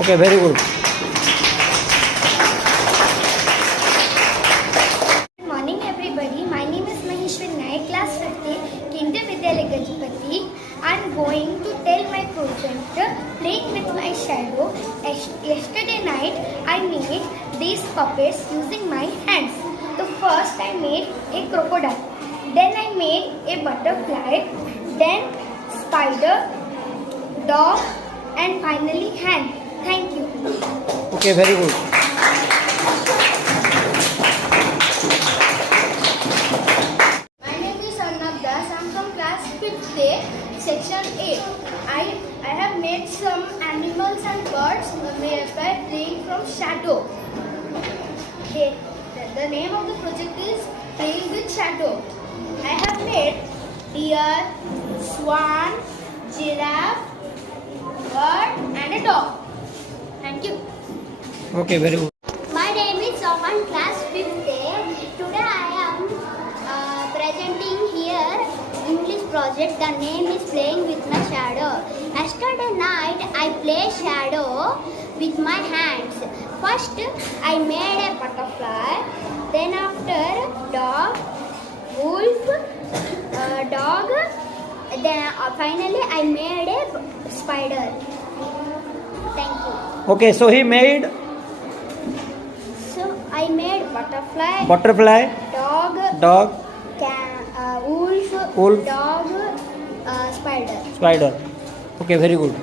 Okay, very good. Good morning everybody. My name is Maheshwar Naik, class 50, Kinder Vidyalaya Gajapati. I am going to tell my project playing with my shadow. Yesterday night I made these puppets using my hands. So first I made a crocodile, then I made a butterfly, then spider, dog and finally hand. Thank you. Okay, very good. My name is Arnab Das. I am from class 5th A, section 8. I have made some animals and birds by playing from shadow. The name of the project is Playing with Shadow. I have made deer, swan, giraffe, bird and a dog. Thank you. Okay, very good. My name is Sohan, class 5th A. Today I am presenting here English project. The name is Playing with My Shadow. Yesterday night I play shadow with my hands. First I made a butterfly, then after dog, wolf, dog, then finally I made a spider. Thank you. Okay, so he made So I made butterfly, butterfly, dog, dog, wolf, Wolf. dog, spider. spider. Okay, very good.